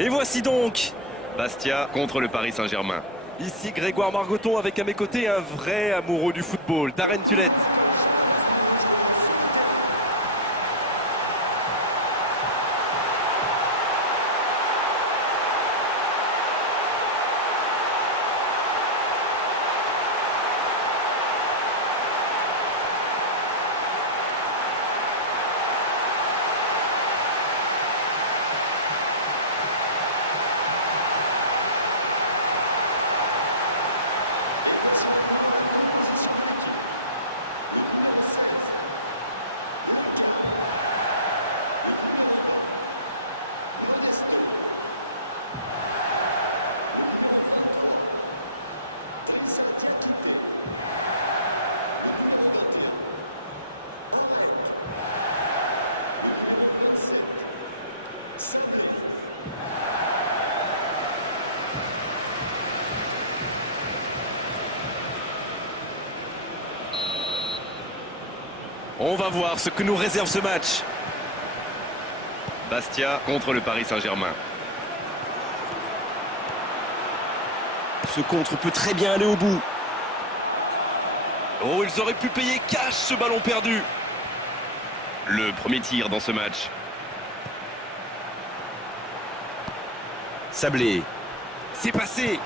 Et voici donc Bastia contre le Paris Saint-Germain. ici Grégoire Margoton avec à mes côtés un vrai amoureux du football, Darren Tulette. On va voir ce que nous réserve ce match. Bastia contre le Paris Saint-Germain. Ce contre peut très bien aller au bout. Oh, ils auraient pu payer cash ce ballon perdu. Le premier tir dans ce match. Sablé. C'est passé.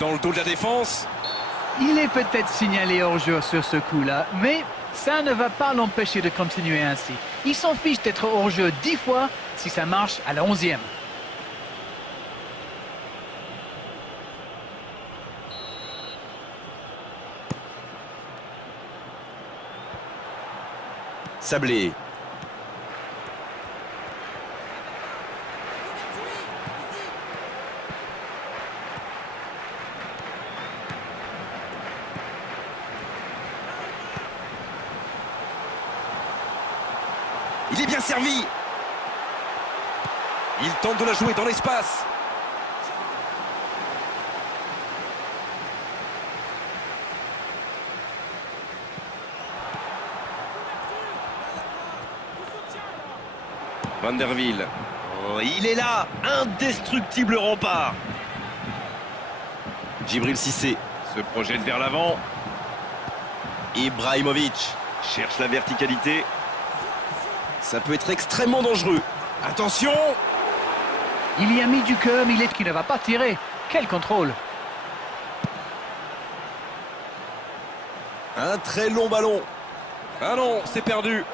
Dans le dos de la défense. Il est peut-être signalé hors-jeu sur ce coup-là, mais ça ne va pas l'empêcher de continuer ainsi. Il s'en fiche d'être hors-jeu 10 fois si ça marche à la 11e. Sablé. Il est bien servi. Il tente de la jouer dans l'espace. Van der Wiel. Oh, il est là, indestructible rempart. Djibril Cissé. Se projette vers l'avant. Ibrahimovic. Cherche la verticalité. Ça peut être extrêmement dangereux. Attention. Il y a mis du cœur, Millet qui ne va pas tirer. Quel contrôle! Un très long ballon. Ah non, c'est perdu.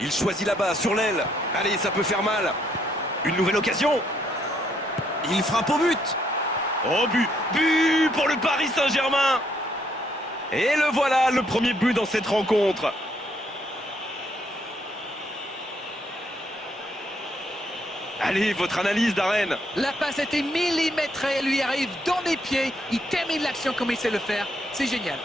Il choisit là-bas, sur l'aile. Allez, ça peut faire mal. Une nouvelle occasion. Il frappe au but. Oh, but pour le Paris Saint-Germain. Et le voilà, le premier but dans cette rencontre. Allez, votre analyse, Darren. La passe était millimétrée, elle lui arrive dans les pieds. Il termine l'action comme il sait le faire. C'est génial.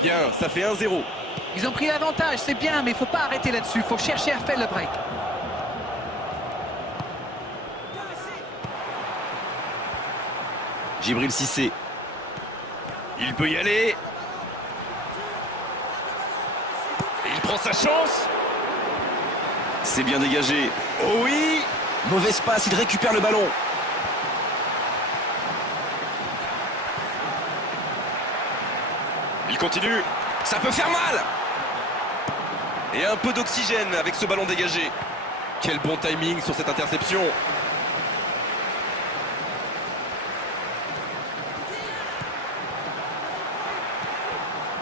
Bien, ça fait 1-0. Ils ont pris l'avantage, c'est bien, mais il ne faut pas arrêter là-dessus. Il faut chercher à faire le break. Djibril Cissé. Il peut y aller. Il prend sa chance. C'est bien dégagé. Oh oui. Mauvaise passe, il récupère le ballon. Il continue. Ça peut faire mal. Et un peu d'oxygène avec ce ballon dégagé. Quel bon timing sur cette interception.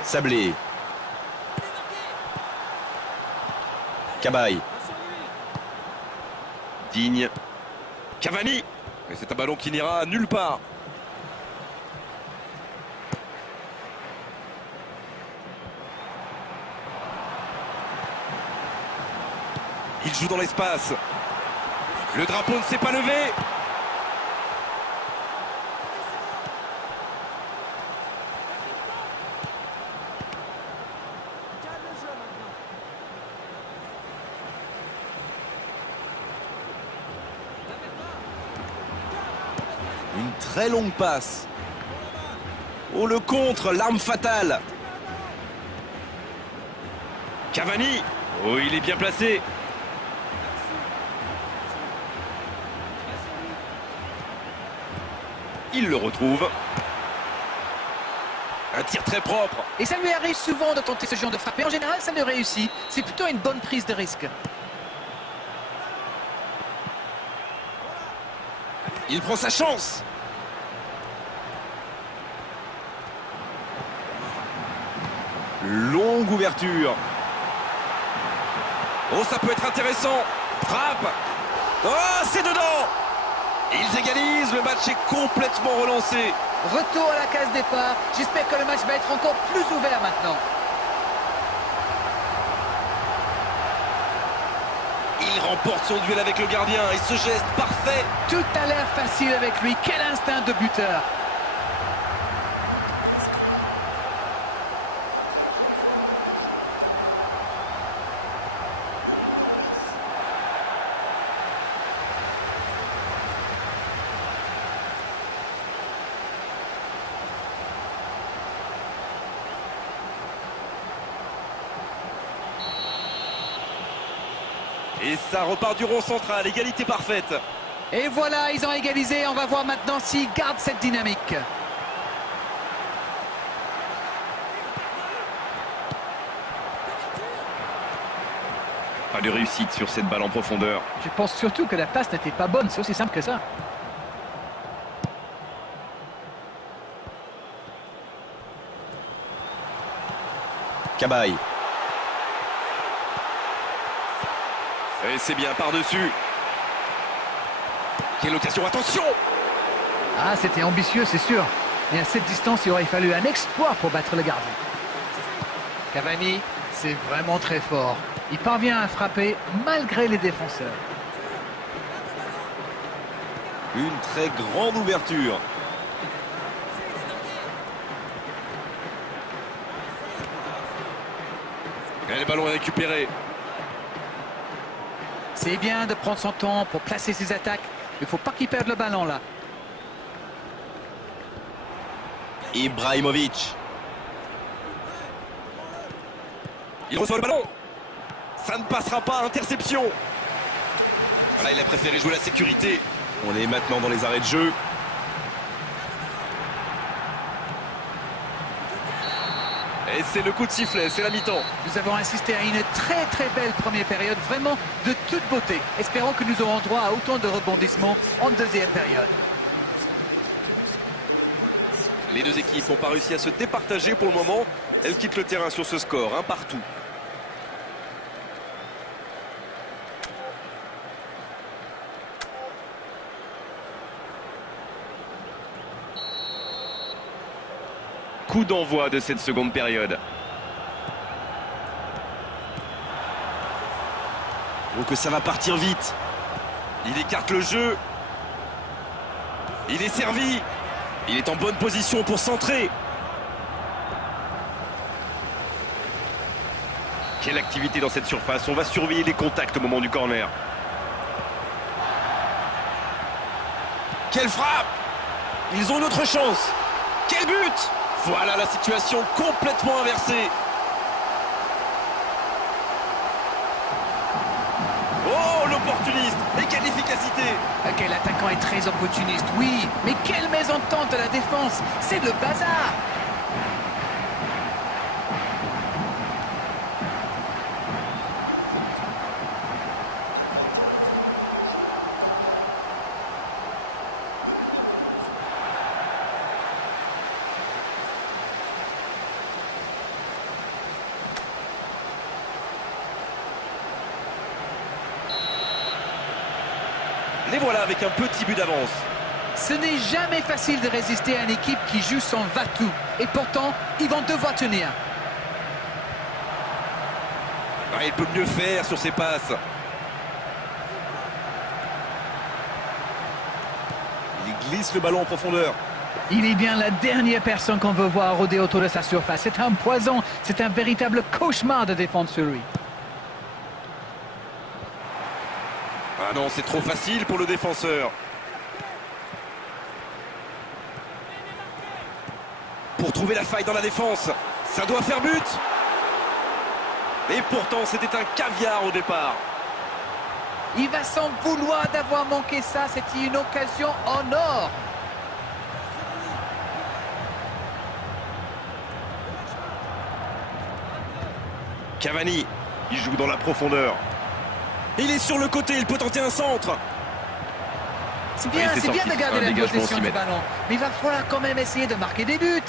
Sablé. Cabaye. Digne. Cavani. Mais c'est un ballon qui n'ira nulle part. Il joue dans l'espace. Le drapeau ne s'est pas levé. très longue passe. Oh, le contre, l'arme fatale. Cavani. Oh, il est bien placé. Il le retrouve. Un tir très propre. Et ça lui arrive souvent de tenter ce genre de frappe. Et en général, ça le réussit. C'est plutôt une bonne prise de risque. Il prend sa chance. Longue ouverture. Oh, ça peut être intéressant. Frappe. Oh, c'est dedans. Ils égalisent, le match est complètement relancé. Retour à la case départ. J'espère que le match va être encore plus ouvert maintenant. Il remporte son duel avec le gardien et ce geste parfait. Tout a l'air facile avec lui. Quel instinct de buteur. Et ça repart du rond central, égalité parfaite. Et voilà, ils ont égalisé. On va voir maintenant s'ils gardent cette dynamique. Pas de réussite sur cette balle en profondeur. Je pense surtout que la passe n'était pas bonne. C'est aussi simple que ça. Cabaye. Et c'est bien par-dessus. Quelle occasion, attention! Ah, c'était ambitieux, c'est sûr. Mais à cette distance, il aurait fallu un exploit pour battre le gardien. Cavani, c'est vraiment très fort. Il parvient à frapper malgré les défenseurs. Une très grande ouverture. Et le ballon est récupéré. C'est bien de prendre son temps pour placer ses attaques. Il ne faut pas qu'il perde le ballon là. Ibrahimovic. Il reçoit le ballon. Ça ne passera pas, interception. Là, il a préféré jouer la sécurité. On est maintenant dans les arrêts de jeu. Et c'est le coup de sifflet, c'est la mi-temps. Nous avons assisté à une très belle première période, vraiment de toute beauté. Espérons que nous aurons droit à autant de rebondissements en deuxième période. Les deux équipes n'ont pas réussi à se départager pour le moment. Elles quittent le terrain sur ce score, un partout. Coup d'envoi de cette seconde période. Donc ça va partir vite. Il écarte le jeu. Il est servi. Il est en bonne position pour centrer. Quelle activité dans cette surface. On va surveiller les contacts au moment du corner. Quelle frappe! Ils ont une autre chance. Quel but! Voilà la situation complètement inversée. Oh, l'opportuniste! Et quelle efficacité! Quel attaquant est très opportuniste, oui. Mais quelle mésentente de la défense. C'est le bazar. Les voilà avec un petit but d'avance. Ce n'est jamais facile de résister à une équipe qui joue son va-tout. Et pourtant, ils vont devoir tenir. Ah, il peut mieux faire sur ses passes. Il glisse le ballon en profondeur. Il est bien la dernière personne qu'on veut voir rôder autour de sa surface. C'est un poison, c'est un véritable cauchemar de défendre sur lui. Ah non, c'est trop facile pour le défenseur. pour trouver la faille dans la défense. Ça doit faire but. Et pourtant, c'était un caviar au départ. Il va s'en vouloir d'avoir manqué ça. C'était une occasion en or. Cavani, il joue dans la profondeur. Il est sur le côté, il peut tenter un centre. C'est bien, Oui, c'est c'est bien sorti. de garder Un la dégagement possession aussi, du mais- ballon. Mais il va falloir quand même essayer de marquer des buts.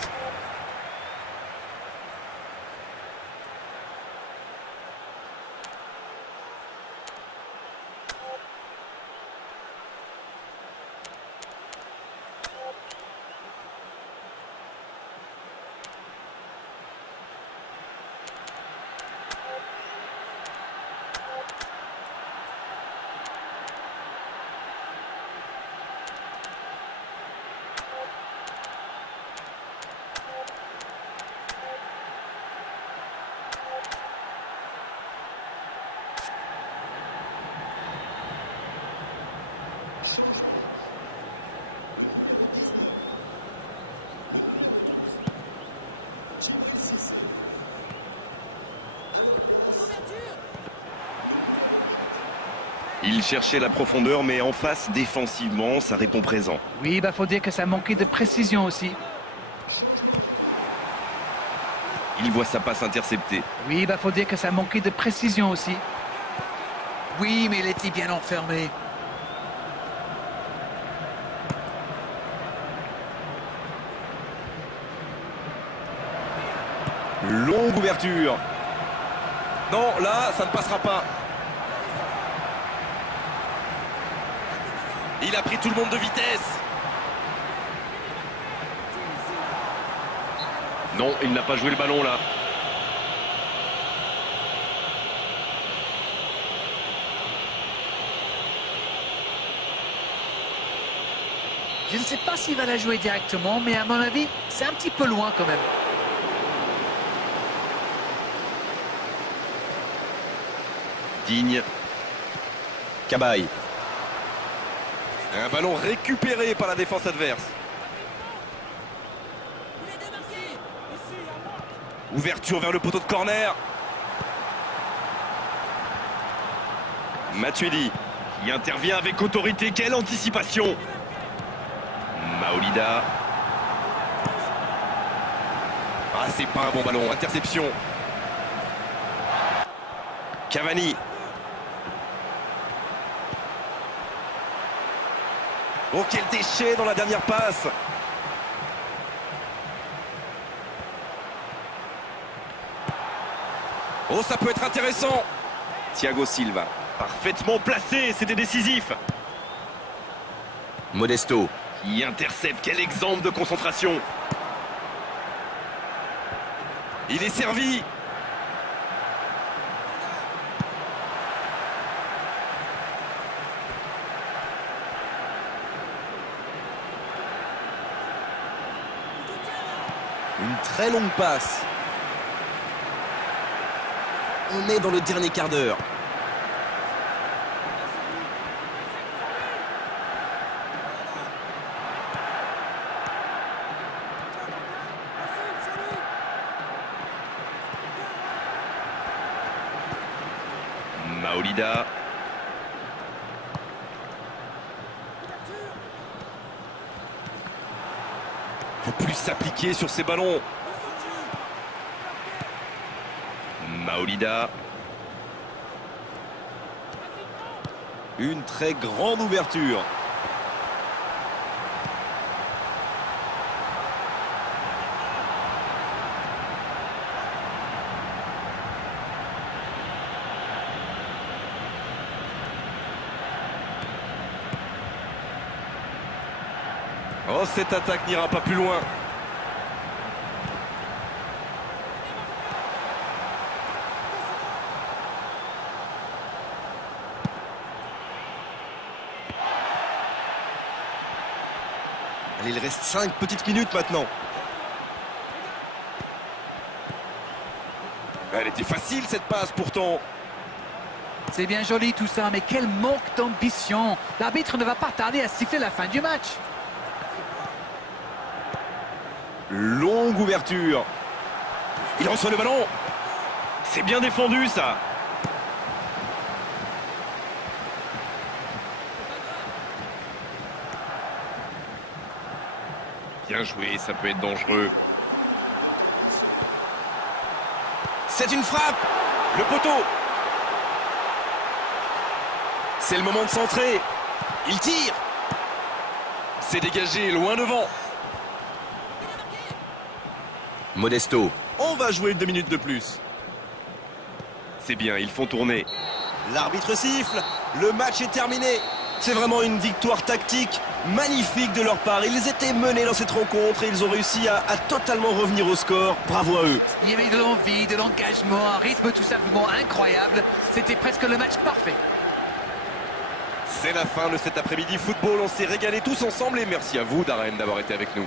Il cherchait la profondeur, mais en face, défensivement, ça répond présent. Oui, bah faut dire que ça manquait de précision aussi. Il voit sa passe interceptée. Oui, bah faut dire que ça manquait de précision aussi. Oui, mais il était bien enfermé. Longue ouverture. Non, là, ça ne passera pas. Il a pris tout le monde de vitesse. Non, il n'a pas joué le ballon là. Je ne sais pas s'il va la jouer directement, mais à mon avis, c'est un petit peu loin quand même. Digne. Cabaye. Un ballon récupéré par la défense adverse. Ouverture vers le poteau de corner. Matuidi, qui intervient avec autorité. Quelle anticipation! Maolida. Ah, c'est pas un bon ballon. Interception. Cavani. Oh, quel déchet dans la dernière passe. Oh, ça peut être intéressant. Thiago Silva. Parfaitement placé, c'était décisif. Modesto. Qui intercepte, quel exemple de concentration. Il est servi. Une très longue passe. On est dans le dernier quart d'heure. Maolida. Faut plus s'appliquer sur ces ballons. Maolida. Une très grande ouverture. Oh, cette attaque n'ira pas plus loin. Allez, il reste 5 petites minutes maintenant. Elle était facile cette passe pourtant. C'est bien joli tout ça, mais quel manque d'ambition. L'arbitre ne va pas tarder à siffler la fin du match. Longue ouverture. Il reçoit le ballon. C'est bien défendu ça. Bien joué, ça peut être dangereux. C'est une frappe. Le poteau. C'est le moment de centrer. Il tire. C'est dégagé loin devant. Modesto. On va jouer 2 minutes de plus. C'est bien, ils font tourner. L'arbitre siffle. Le match est terminé. C'est vraiment une victoire tactique magnifique de leur part. Ils étaient menés dans cette rencontre et ils ont réussi à totalement revenir au score. Bravo à eux. Il y avait de l'envie, de l'engagement, un rythme tout simplement incroyable. C'était presque le match parfait. C'est la fin de cet après-midi football. On s'est régalé tous ensemble et merci à vous, Darren, d'avoir été avec nous.